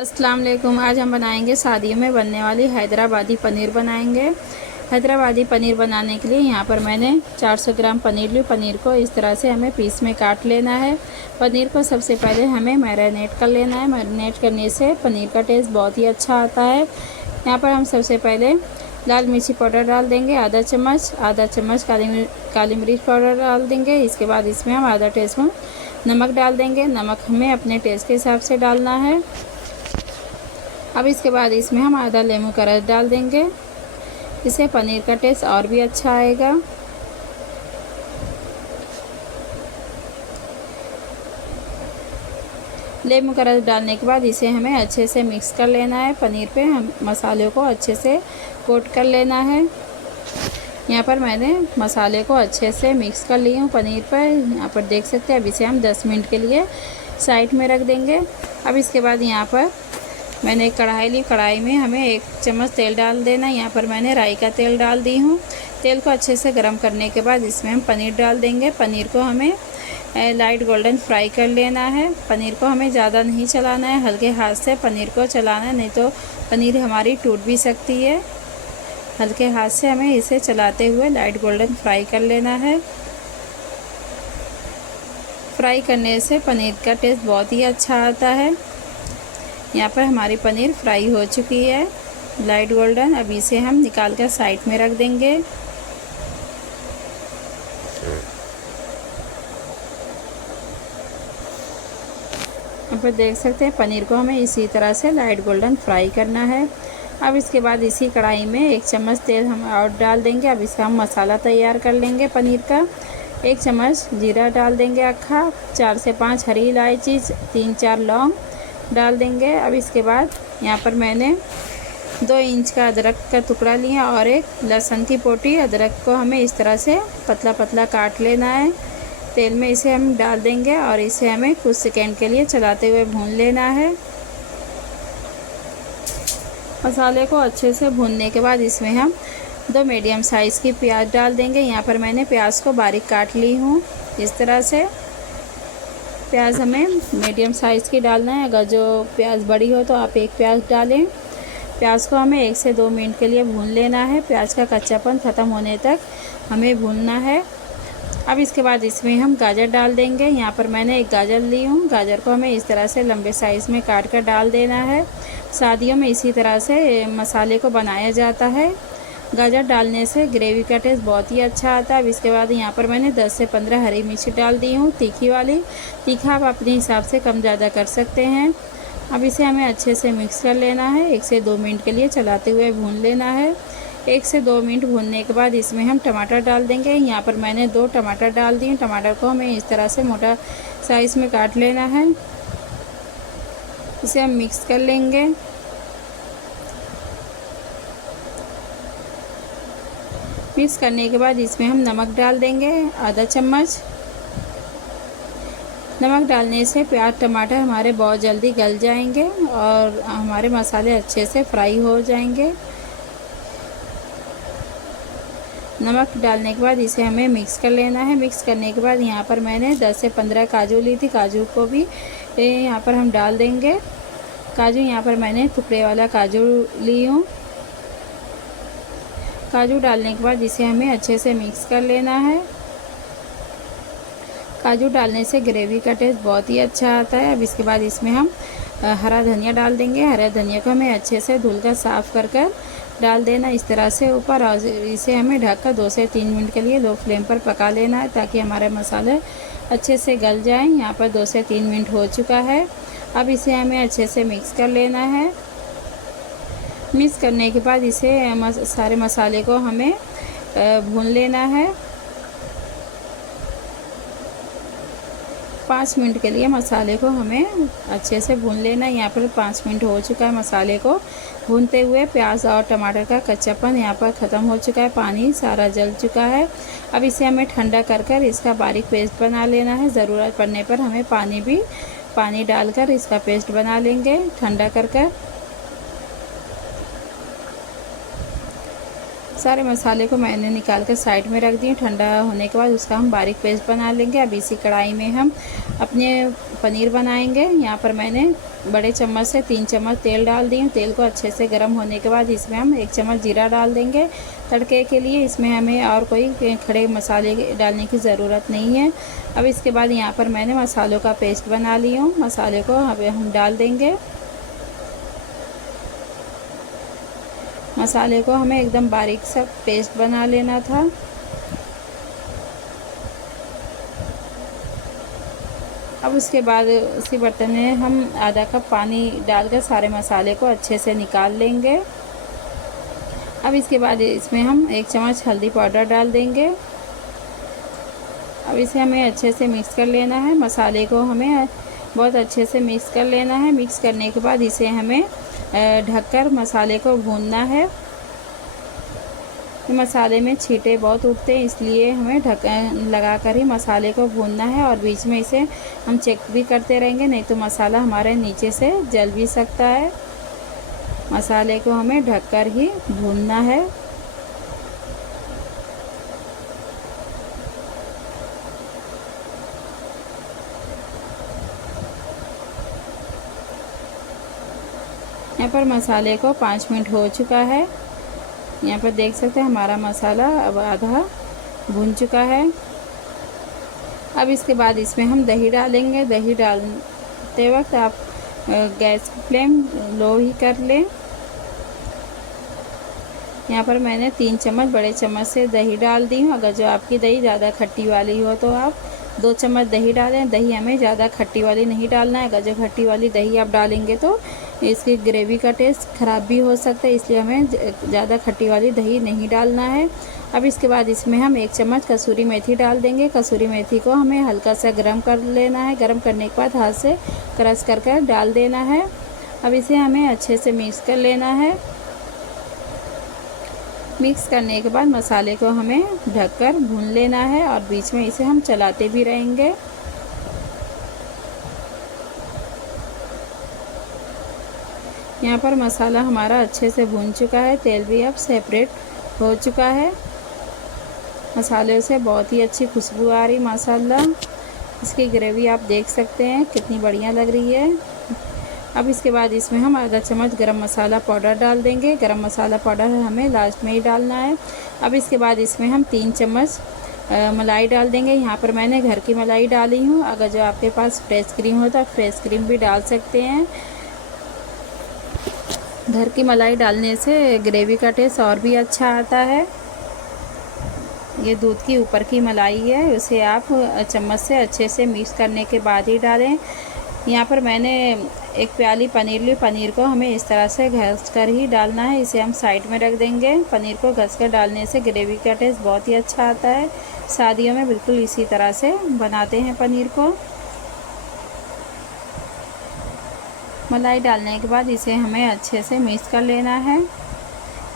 अस्सलाम वालेकुम। आज हम बनाएंगे शादियों में बनने वाली हैदराबादी पनीर बनाएंगे। हैदराबादी पनीर बनाने के लिए यहाँ पर मैंने 400 ग्राम पनीर ली। पनीर को इस तरह से हमें पीस में काट लेना है। पनीर को सबसे पहले हमें मैरिनेट कर लेना है। मैरिनेट करने से पनीर का टेस्ट बहुत ही अच्छा आता है। यहाँ पर हम सबसे पहले लाल मिर्ची पाउडर डाल देंगे आधा चम्मच काली मिर्च पाउडर डाल देंगे। इसके बाद इसमें हम आधा टीस्पून नमक डाल देंगे। नमक हमें अपने टेस्ट के हिसाब से डालना है। अब इसके बाद इसमें हम आधा नींबू का रस डाल देंगे। इससे पनीर का टेस्ट और भी अच्छा आएगा। नींबू का रस डालने के बाद इसे हमें अच्छे से मिक्स कर लेना है। पनीर पे हम मसाले को अच्छे से कोट कर लेना है। यहाँ पर मैंने मसाले को अच्छे से मिक्स कर ली हूँ पनीर पर। यहाँ पर देख सकते हैं। अब इसे हम 10 मिनट के लिए साइड में रख देंगे। अब इसके बाद यहाँ पर मैंने एक कढ़ाई ली। कढ़ाई में हमें 1 चम्मच तेल डाल देना। यहाँ पर मैंने राई का तेल डाल दी हूँ। तेल को अच्छे से गर्म करने के बाद इसमें हम पनीर डाल देंगे। पनीर को हमें लाइट गोल्डन फ्राई कर लेना है। पनीर को हमें ज़्यादा नहीं चलाना है, हल्के हाथ से पनीर को चलाना है, नहीं तो पनीर हमारी टूट भी सकती है। हल्के हाथ से हमें इसे चलाते हुए लाइट गोल्डन फ्राई कर लेना है। फ्राई करने से पनीर का टेस्ट बहुत ही अच्छा आता है। यहाँ पर हमारी पनीर फ्राई हो चुकी है लाइट गोल्डन। अब इसे हम निकाल कर साइड में रख देंगे। यहाँ पर देख सकते हैं पनीर को हमें इसी तरह से लाइट गोल्डन फ्राई करना है। अब इसके बाद इसी कढ़ाई में 1 चम्मच तेल हम और डाल देंगे। अब इसका हम मसाला तैयार कर लेंगे पनीर का। 1 चम्मच जीरा डाल देंगे अक्खा, 4 से 5 हरी इलायची, 3-4 लौंग डाल देंगे। अब इसके बाद यहाँ पर मैंने 2 इंच का अदरक का टुकड़ा लिया और 1 लहसुन की पोटी। अदरक को हमें इस तरह से पतला पतला काट लेना है। तेल में इसे हम डाल देंगे और इसे हमें कुछ सेकंड के लिए चलाते हुए भून लेना है। मसाले को अच्छे से भूनने के बाद इसमें हम 2 मीडियम साइज़ की प्याज डाल देंगे। यहाँ पर मैंने प्याज को बारीक काट ली हूँ। इस तरह से प्याज हमें मीडियम साइज़ की डालना है। अगर जो प्याज बड़ी हो तो आप 1 प्याज डालें। प्याज को हमें 1 से 2 मिनट के लिए भून लेना है। प्याज का कच्चापन ख़त्म होने तक हमें भूनना है। अब इसके बाद इसमें हम गाजर डाल देंगे। यहाँ पर मैंने 1 गाजर ली हूँ। गाजर को हमें इस तरह से लंबे साइज़ में काट कर डाल देना है। शादियों में इसी तरह से मसाले को बनाया जाता है। गाजर डालने से ग्रेवी का टेस्ट बहुत ही अच्छा आता है। अब इसके बाद यहाँ पर मैंने 10 से 15 हरी मिर्ची डाल दी हूँ, तीखी वाली। तीखा आप अपने हिसाब से कम ज़्यादा कर सकते हैं। अब इसे हमें अच्छे से मिक्स कर लेना है। 1 से 2 मिनट के लिए चलाते हुए भून लेना है। 1 से 2 मिनट भूनने के बाद इसमें हम टमाटर डाल देंगे। यहाँ पर मैंने 2 टमाटर डाल दिए। टमाटर को हमें इस तरह से मोटा साइज़ में काट लेना है। इसे हम मिक्स कर लेंगे। मिक्स करने के बाद इसमें हम नमक डाल देंगे आधा चम्मच। नमक डालने से प्याज टमाटर हमारे बहुत जल्दी गल जाएंगे और हमारे मसाले अच्छे से फ्राई हो जाएंगे। नमक डालने के बाद इसे हमें मिक्स कर लेना है। मिक्स करने के बाद यहाँ पर मैंने 10 से 15 काजू ली थी। काजू को भी यहाँ पर हम डाल देंगे। काजू यहाँ पर मैंने टुकड़े वाला काजू ली हूँ। काजू डालने के बाद इसे हमें अच्छे से मिक्स कर लेना है। काजू डालने से ग्रेवी का टेस्ट बहुत ही अच्छा आता है। अब इसके बाद इसमें हम हरा धनिया डाल देंगे। हरा धनिया को हमें अच्छे से धुलकर साफ़ कर डाल देना इस तरह से ऊपर। और इसे हमें ढककर 2 से 3 मिनट के लिए लो फ्लेम पर पका लेना है ताकि हमारे मसाले अच्छे से गल जाएं। यहाँ पर 2 से 3 मिनट हो चुका है। अब इसे हमें अच्छे से मिक्स कर लेना है। मिक्स करने के बाद इसे सारे मसाले को हमें भून लेना है। 5 मिनट के लिए मसाले को हमें अच्छे से भून लेना है। यहाँ पर 5 मिनट हो चुका है मसाले को भूनते हुए। प्याज और टमाटर का कच्चापन यहाँ पर ख़त्म हो चुका है, पानी सारा जल चुका है। अब इसे हमें ठंडा कर इसका बारीक पेस्ट बना लेना है। ज़रूरत पड़ने पर हमें पानी डालकर इसका पेस्ट बना लेंगे ठंडा कर। सारे मसाले को मैंने निकाल कर साइड में रख दिए। ठंडा होने के बाद उसका हम बारीक पेस्ट बना लेंगे। अब इसी कढ़ाई में हम अपने पनीर बनाएंगे। यहाँ पर मैंने बड़े चम्मच से 3 चम्मच तेल डाल दिए। तेल को अच्छे से गर्म होने के बाद इसमें हम 1 चम्मच जीरा डाल देंगे तड़के के लिए। इसमें हमें और कोई खड़े मसाले डालने की ज़रूरत नहीं है। अब इसके बाद यहाँ पर मैंने मसालों का पेस्ट बना ली हूँ। मसाले को अब हम डाल देंगे। मसाले को हमें एकदम बारीक सा पेस्ट बना लेना था। अब उसके बाद उसी बर्तन में हम आधा कप पानी डालकर सारे मसाले को अच्छे से निकाल लेंगे। अब इसके बाद इसमें हम 1 चम्मच हल्दी पाउडर डाल देंगे। अब इसे हमें अच्छे से मिक्स कर लेना है। मसाले को हमें बहुत अच्छे से मिक्स कर लेना है। मिक्स करने के बाद इसे हमें ढककर मसाले को भूनना है। मसाले में छींटे बहुत उठते हैं, इसलिए हमें ढक्कन लगाकर ही मसाले को भूनना है। और बीच में इसे हम चेक भी करते रहेंगे, नहीं तो मसाला हमारे नीचे से जल भी सकता है। मसाले को हमें ढककर ही भूनना है। यहाँ पर मसाले को 5 मिनट हो चुका है। यहाँ पर देख सकते हैं हमारा मसाला अब आधा भून चुका है। अब इसके बाद इसमें हम दही डालेंगे। दही डालते वक्त आप गैस की फ्लेम लो ही कर लें। यहाँ पर मैंने 3 चम्मच बड़े चम्मच से दही डाल दी हूँ। अगर जो आपकी दही ज़्यादा खट्टी वाली हो तो आप 2 चम्मच दही डालें। दही हमें ज़्यादा खट्टी वाली नहीं डालना है। अगर जो खट्टी वाली दही आप डालेंगे तो इसकी ग्रेवी का टेस्ट ख़राब भी हो सकता है, इसलिए हमें ज़्यादा खट्टी वाली दही नहीं डालना है। अब इसके बाद इसमें हम 1 चम्मच कसूरी मेथी डाल देंगे। कसूरी मेथी को हमें हल्का सा गरम कर लेना है। गरम करने के बाद हाथ से क्रश कर डाल देना है। अब इसे हमें अच्छे से मिक्स कर लेना है। मिक्स करने के बाद मसाले को हमें ढककर भून लेना है और बीच में इसे हम चलाते भी रहेंगे। यहाँ पर मसाला हमारा अच्छे से भून चुका है। तेल भी अब सेपरेट हो चुका है। मसाले से बहुत ही अच्छी खुशबू आ रही माशाल्लाह। इसकी ग्रेवी आप देख सकते हैं कितनी बढ़िया लग रही है। अब इसके बाद इसमें हम आधा चम्मच गरम मसाला पाउडर डाल देंगे। गरम मसाला पाउडर हमें लास्ट में ही डालना है। अब इसके बाद इसमें हम 3 चम्मच मलाई डाल देंगे। यहाँ पर मैंने घर की मलाई डाली हूँ। अगर जो आपके पास फ्रेश क्रीम हो तो आप फ्रेश क्रीम भी डाल सकते हैं। घर की मलाई डालने से ग्रेवी का टेस्ट और भी अच्छा आता है। ये दूध की ऊपर की मलाई है, उसे आप चम्मच से अच्छे से मिक्स करने के बाद ही डालें। यहाँ पर मैंने 1 प्याली पनीर ली। पनीर को हमें इस तरह से घस कर ही डालना है। इसे हम साइड में रख देंगे। पनीर को घस कर डालने से ग्रेवी का टेस्ट बहुत ही अच्छा आता है। शादियों में बिल्कुल इसी तरह से बनाते हैं पनीर को। मलाई डालने के बाद इसे हमें अच्छे से मिक्स कर लेना है।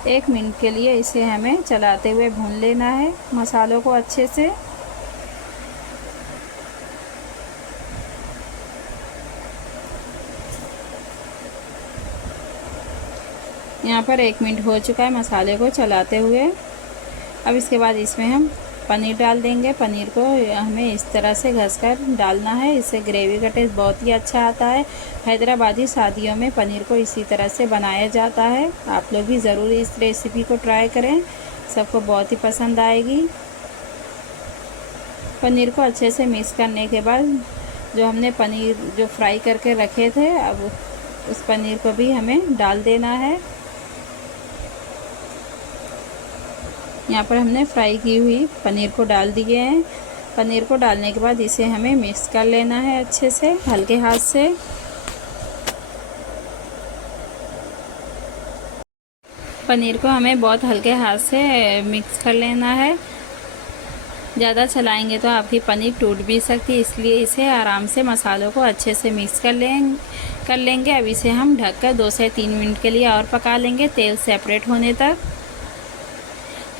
1 मिनट के लिए इसे हमें चलाते हुए भून लेना है मसालों को अच्छे से। यहाँ पर 1 मिनट हो चुका है मसाले को चलाते हुए। अब इसके बाद इसमें हम पनीर डाल देंगे। पनीर को हमें इस तरह से घसकर डालना है। इससे ग्रेवी का टेस्ट बहुत ही अच्छा आता है। हैदराबादी शादियों में पनीर को इसी तरह से बनाया जाता है। आप लोग भी ज़रूर इस रेसिपी को ट्राई करें, सबको बहुत ही पसंद आएगी। पनीर को अच्छे से मिक्स करने के बाद जो हमने पनीर जो फ्राई करके रखे थे, अब उस पनीर को भी हमें डाल देना है। यहाँ पर हमने फ्राई की हुई पनीर को डाल दिए हैं। पनीर को डालने के बाद इसे हमें मिक्स कर लेना है अच्छे से हल्के हाथ से। पनीर को हमें बहुत हल्के हाथ से मिक्स कर लेना है। ज़्यादा चलाएंगे तो आपकी पनीर टूट भी सकती है, इसलिए इसे आराम से मसालों को अच्छे से मिक्स कर लेंगे। अब इसे हम ढककर 2 से 3 मिनट के लिए और पका लेंगे, तेल सेपरेट होने तक।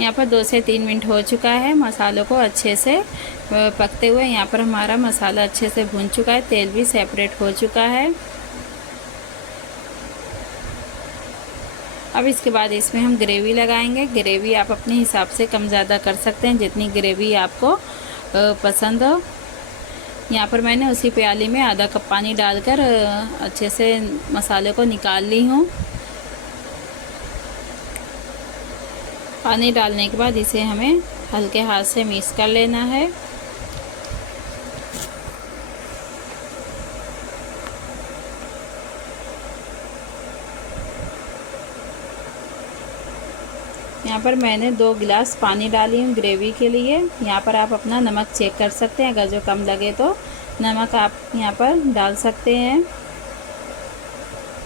यहाँ पर 2 से 3 मिनट हो चुका है मसालों को अच्छे से पकते हुए। यहाँ पर हमारा मसाला अच्छे से भून चुका है, तेल भी सेपरेट हो चुका है। अब इसके बाद इसमें हम ग्रेवी लगाएंगे। ग्रेवी आप अपने हिसाब से कम ज़्यादा कर सकते हैं, जितनी ग्रेवी आपको पसंद हो। यहाँ पर मैंने उसी प्याली में आधा कप पानी डालकर अच्छे से मसाले को निकाल ली हूँ। पानी डालने के बाद इसे हमें हल्के हाथ से मिक्स कर लेना है। यहाँ पर मैंने 2 गिलास पानी डाली हूँ ग्रेवी के लिए। यहाँ पर आप अपना नमक चेक कर सकते हैं, अगर जो कम लगे तो नमक आप यहाँ पर डाल सकते हैं।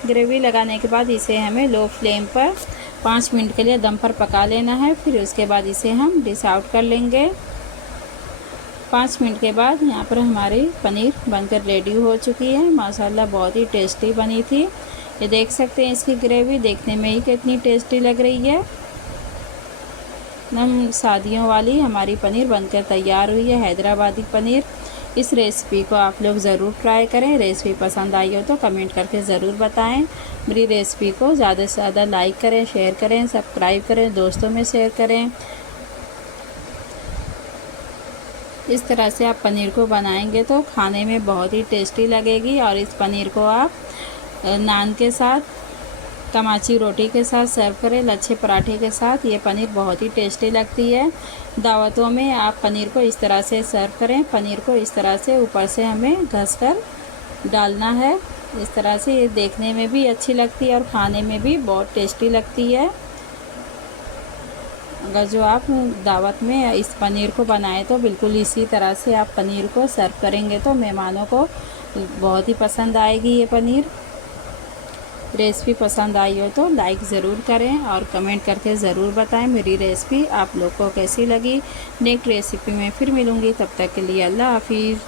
ग्रेवी लगाने के बाद इसे हमें लो फ्लेम पर 5 मिनट के लिए दम पर पका लेना है। फिर उसके बाद इसे हम डिश आउट कर लेंगे। 5 मिनट के बाद यहाँ पर हमारी पनीर बनकर रेडी हो चुकी है। माशाल्लाह बहुत ही टेस्टी बनी थी। ये देख सकते हैं, इसकी ग्रेवी देखने में ही कितनी टेस्टी लग रही है। एकदम शादियों वाली हमारी पनीर बनकर तैयार हुई है, हैदराबादी पनीर। इस रेसिपी को आप लोग ज़रूर ट्राई करें। रेसिपी पसंद आई हो तो कमेंट करके ज़रूर बताएं। मेरी रेसिपी को ज़्यादा से ज़्यादा लाइक करें, शेयर करें, सब्सक्राइब करें, दोस्तों में शेयर करें। इस तरह से आप पनीर को बनाएंगे तो खाने में बहुत ही टेस्टी लगेगी। और इस पनीर को आप नान के साथ, कमाची रोटी के साथ सर्व करें, लच्छे पराठे के साथ। ये पनीर बहुत ही टेस्टी लगती है। दावतों में आप पनीर को इस तरह से सर्व करें। पनीर को इस तरह से ऊपर से हमें घसकर डालना है। इस तरह से ये देखने में भी अच्छी लगती है और खाने में भी बहुत टेस्टी लगती है। अगर जो आप दावत में इस पनीर को बनाएं तो बिल्कुल इसी तरह से आप पनीर को सर्व करेंगे तो मेहमानों को बहुत ही पसंद आएगी ये पनीर। रेसिपी पसंद आई हो तो लाइक ज़रूर करें और कमेंट करके ज़रूर बताएं मेरी रेसिपी आप लोग को कैसी लगी। नेक्स्ट रेसिपी में फिर मिलूँगी, तब तक के लिए अल्लाह हाफिज़।